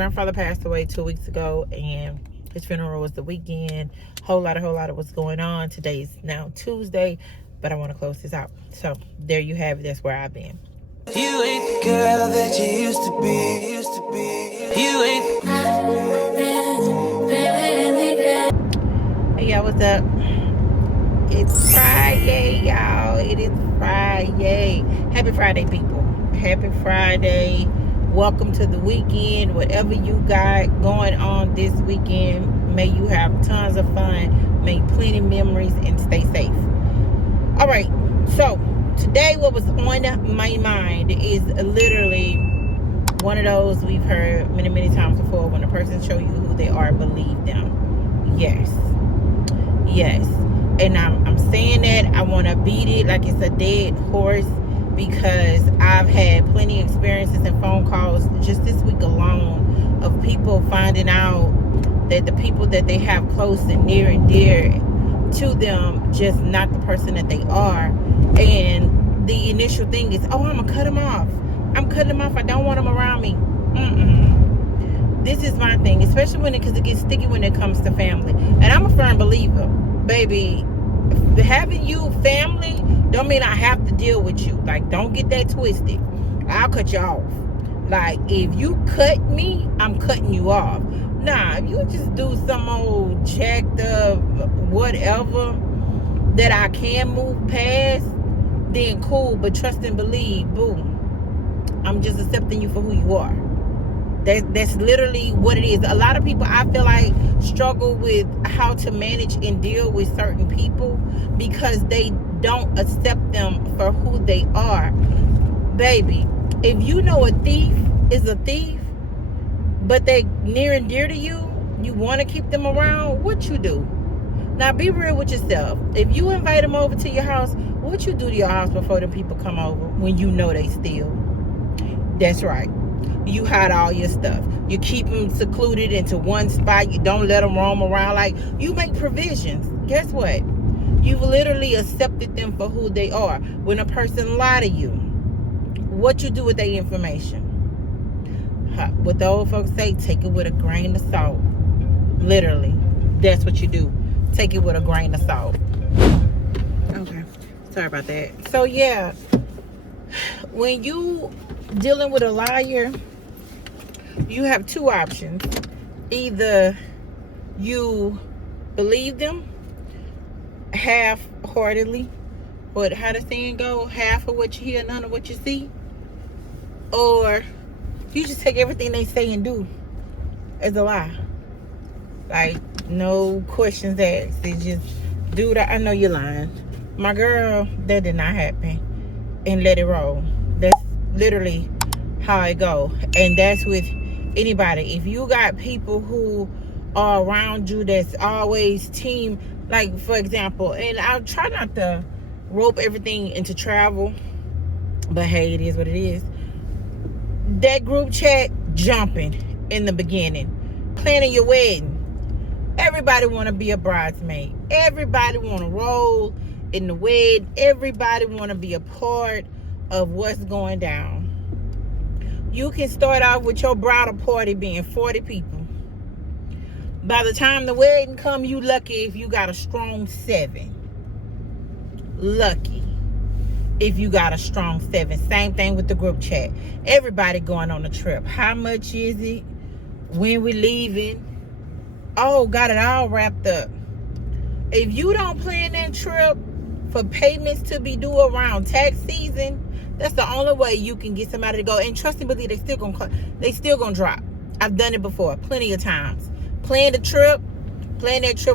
grandfather passed away 2 weeks ago, and his funeral was the weekend. Whole lot of what's going on. Today's now Tuesday, but I want to close this out. So there you have it. That's where I've been. You ain't the girl that you used to be. You ain't. Hey y'all, what's up? It's Friday, y'all. It is Friday. Happy Friday, people. Happy Friday. Welcome to the weekend. Whatever you got going on this weekend, may you have tons of fun, make plenty memories, and stay safe. All right. So today, what was on my mind is literally one of those we've heard many times before. When a person show you who they are, believe them. Yes. And I'm saying that I want to beat it like it's a dead horse, because I've had plenty of experiences and phone calls just this week alone of people finding out that the people that they have close and near and dear to them just not the person that they are. And the initial thing is, oh, I'm gonna cut them off. I don't want them around me. This is my thing, especially because it gets sticky when it comes to family. And I'm a firm believer, baby, having you family don't mean I have to deal with you. Like, don't get that twisted. I'll cut you off. Like, if you cut me, I'm cutting you off. Nah, if you just do some old jacked up whatever that I can move past, then cool. But trust and believe, boom, I'm just accepting you for who you are. That's literally what it is. A lot of people, I feel like, struggle with how to manage and deal with certain people because they don't accept them for who they are. Baby, if you know a thief is a thief, but they near and dear to you, you want to keep them around, what you do? Now, be real with yourself. If you invite them over to your house, what you do to your house before the people come over when you know they steal? That's right. You hide all your stuff. You keep them secluded into one spot. You don't let them roam around. Like, you make provisions. Guess what? You've literally accepted them for who they are. When a person lie to you, what you do with their information? What the old folks say, take it with a grain of salt. Literally, that's what you do. Take it with a grain of salt. Okay, sorry about that. So yeah, when you dealing with a liar, you have two options. Either you believe them half-heartedly, but how the saying go, half of what you hear, none of what you see, or you just take everything they say and do as a lie. Like, no questions asked. They just, dude, I know you're lying. My girl, that did not happen. And let it roll. That's literally how it go. And that's with anybody. If you got people who are around you that's always team, like, for example, and I'll try not to rope everything into travel, but hey, it is what it is. That group chat jumping in the beginning, planning your wedding. Everybody want to be a bridesmaid. Everybody want to roll in the wedding. Everybody want to be a part of what's going down. You can start off with your bridal party being 40 people. By the time the wedding come, you lucky if you got a strong 7. Lucky if you got a strong 7. Same thing with the group chat. Everybody going on a trip. How much is it? When we leaving? Oh, got it all wrapped up. If you don't plan that trip for payments to be due around tax season, that's the only way you can get somebody to go. And trust and believe, they still gonna drop. I've done it before plenty of times. Plan that trip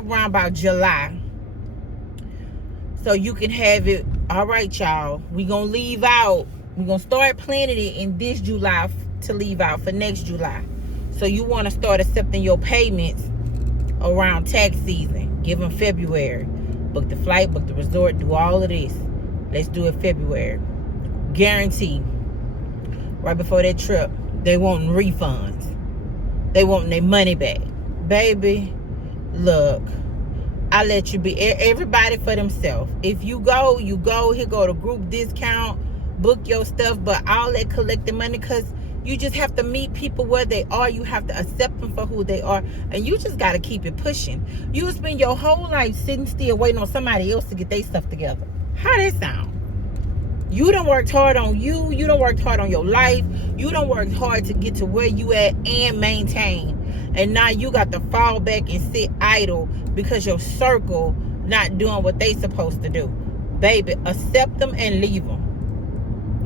around about July, so you can have it. All right, y'all, we gonna leave out. We gonna start planning it in this July to leave out for next July. So you want to start accepting your payments around tax season. Give them February. Book the flight, book the resort, do all of this. Let's do it February. Guarantee. Right before that trip, they want refunds. They want their money back. Baby, look, I let you be everybody for themselves. If you go, you go. Here go the group discount. Book your stuff, but all that collecting money, because You just have to meet people where they are. You have to accept them for who they are. And you just got to keep it pushing. You spend your whole life sitting still waiting on somebody else to get their stuff together. How that sound? You done worked hard on you. You done worked hard on your life. You done worked hard to get to where you at and maintain. And now you got to fall back and sit idle because your circle not doing what they supposed to do. Baby, accept them and leave them.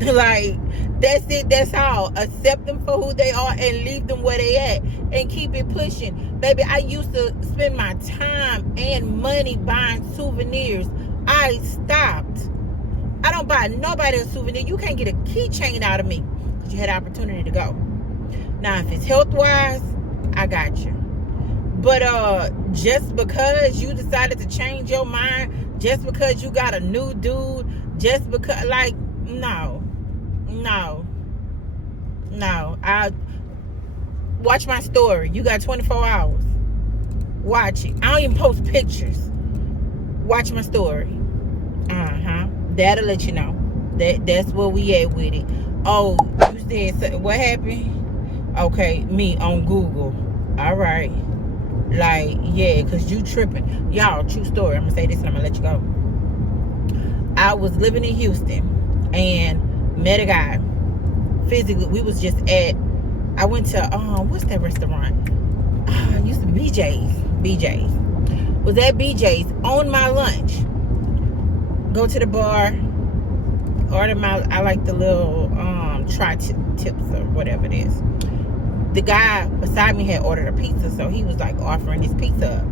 Like, that's it. That's all. Accept them for who they are and leave them where they at. And keep it pushing. Baby, I used to spend my time and money buying souvenirs. I stopped. I don't buy nobody a souvenir. You can't get a keychain out of me because you had the opportunity to go. Now, if it's health-wise, I got you. But just because you decided to change your mind, just because you got a new dude, just because, like, no. I watch my story. You got 24 hours. Watch it. I don't even post pictures. Watch my story. That'll let you know. That's where we at with it. Oh, you said what happened? Okay, me on Google. All right. Like, yeah, because you tripping. Y'all, true story. I'm going to say this and I'm going to let you go. I was living in Houston and met a guy. Physically, we was just I went to, what's that restaurant? It used to be BJ's. Was at BJ's on my lunch. Go to the bar, order I like the little tri-tips or whatever it is. The guy beside me had ordered a pizza, so he was like offering his pizza up.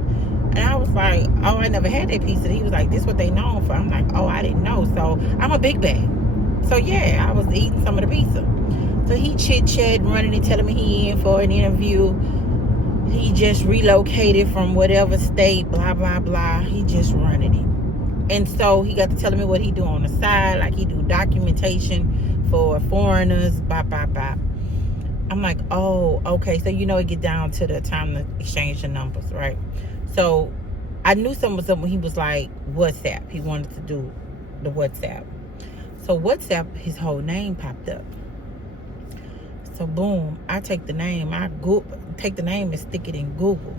And I was like, oh, I never had that pizza. He was like, this is what they known for. I'm like, oh, I didn't know. So I'm a big bag. So yeah, I was eating some of the pizza. So he chit-chat, running and telling me he in for an interview. He just relocated from whatever state, blah, blah, blah. He just running it. And so he got to telling me what he do on the side. Like he do documentation for foreigners, blah, blah, blah. I'm like, oh, okay. So, it get down to the time to exchange the numbers, right? So I knew something was up when he was like, WhatsApp. He wanted to do the WhatsApp. So WhatsApp, his whole name popped up. So boom, I take the name. Take the name and stick it in Google.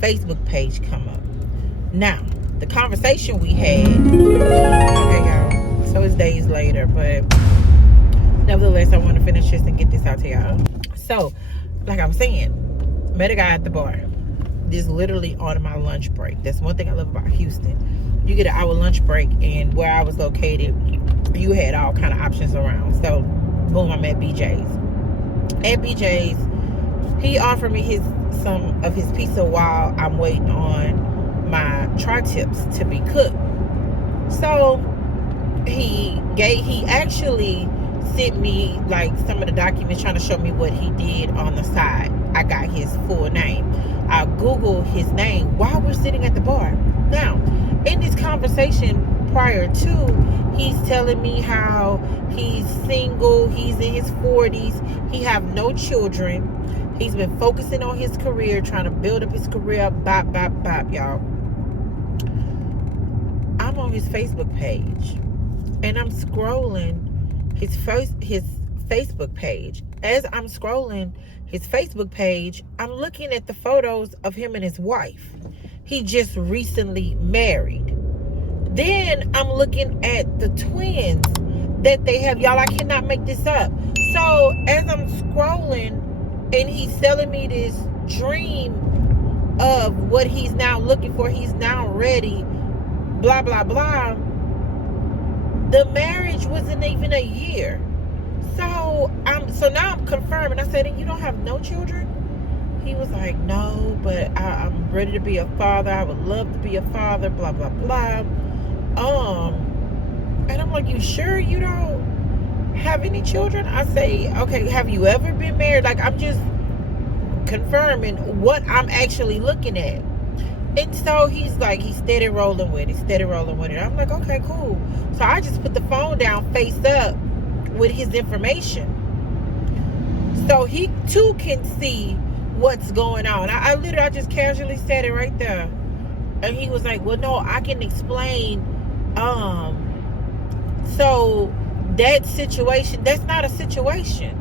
Facebook page come up. Now, the conversation we had, okay, y'all. So it's days later, but nevertheless, I want to finish this and get this out to y'all. So, like I was saying, met a guy at the bar. This literally on my lunch break. That's one thing I love about Houston. You get an hour lunch break, and where I was located, you had all kind of options around. So, boom, I'm at BJ's. At BJ's, he offered me some of his pizza while I'm waiting on my tri-tips to be cooked. So he actually sent me like some of the documents trying to show me what he did on the side. I got his full name. I Googled his name while we're sitting at the bar. Now, in this conversation prior to, he's telling me how he's single, he's in his 40s, he have no children. He's been focusing on his career, trying to build up his career, bop, y'all. I'm on his Facebook page, and I'm scrolling his Facebook page. As I'm scrolling his Facebook page, I'm looking at the photos of him and his wife. He just recently married. Then I'm looking at the twins that they have. Y'all, I cannot make this up. So as I'm scrolling, and he's selling me this dream of what he's now looking for. He's now ready. Blah, blah, blah. The marriage wasn't even a year. So now I'm confirming. I said, and you don't have no children? He was like, no, but I'm ready to be a father. I would love to be a father. Blah, blah, blah. And I'm like, you sure you don't have any children? I say, okay, have you ever been married? Like, I'm just confirming what I'm actually looking at. And so he's like, he's steady rolling with it. I'm like, okay, cool. So I just put the phone down face up with his information, so he too can see what's going on. I just casually said it right there. And he was like, well, no, I can explain. So that situation, that's not a situation.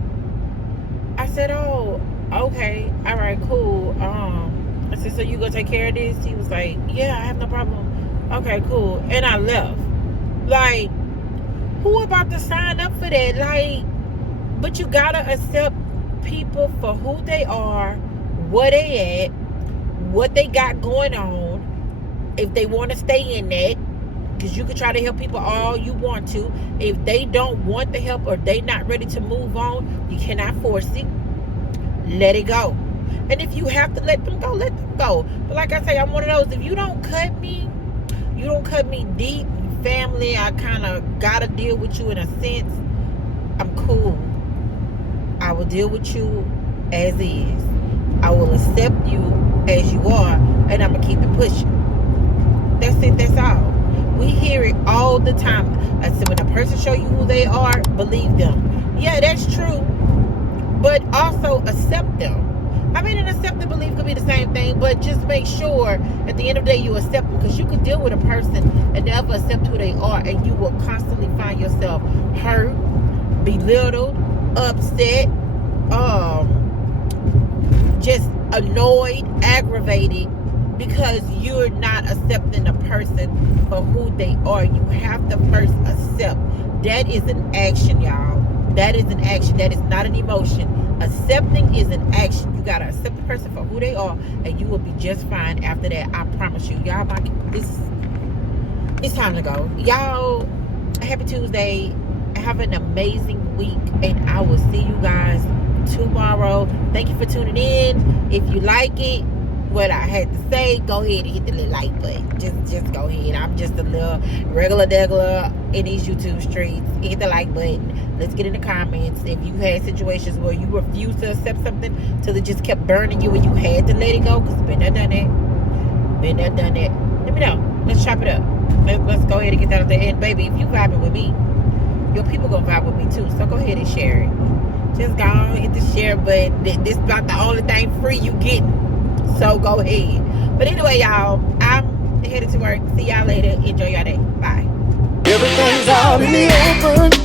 said, oh, okay, all right, cool. I said, so you gonna take care of this? He was like, yeah, I have no problem. Okay, cool. And I left. Like, who about to sign up for that? Like, but you gotta accept people for who they are, where they at, what they got going on. If they want to stay in that, because you can try to help people all you want to. If they don't want the help or they not ready to move on, you cannot force it. Let it go. And if you have to let them go, let them go. But like I say, I'm one of those, if you don't cut me deep, family, I kind of gotta deal with you in a sense, I'm cool. I will deal with you as is. I will accept you as you are, and I'm gonna keep it pushing. That's it, that's all. We hear it all the time. I said, when a person show you who they are, believe them. Yeah, that's true. But also accept them. I mean, and accept and believe could be the same thing, but just make sure at the end of the day you accept them, because you can deal with a person and never accept who they are, and you will constantly find yourself hurt, belittled, upset, just annoyed, aggravated, because you're not accepting a person for who they are. You have to first accept. That is an action, y'all. That is an action. That is not an emotion. Accepting is an action. You gotta accept the person for who they are, and you will be just fine after that. I promise you. Y'all, it's time to go. Y'all, happy Tuesday. Have an amazing week, and I will see you guys tomorrow. Thank you for tuning in. If you like it, what I had to say, go ahead and hit the little like button. Just go ahead. I'm just a little regular degular in these YouTube streets. Hit the like button. Let's get in the comments. If you had situations where you refused to accept something till it just kept burning you and you had to let it go, because been there, done that. Been there, done that. Let me know. Let's chop it up. Let's go ahead and get that at the end. Baby, if you vibing with me, your people gonna vibe with me too. So go ahead and share it. Just go on, hit the share button. This is about the only thing free you getting. So go ahead. But anyway, y'all, I'm headed to work. See y'all later. Enjoy your day. Bye. Everything's out in the open.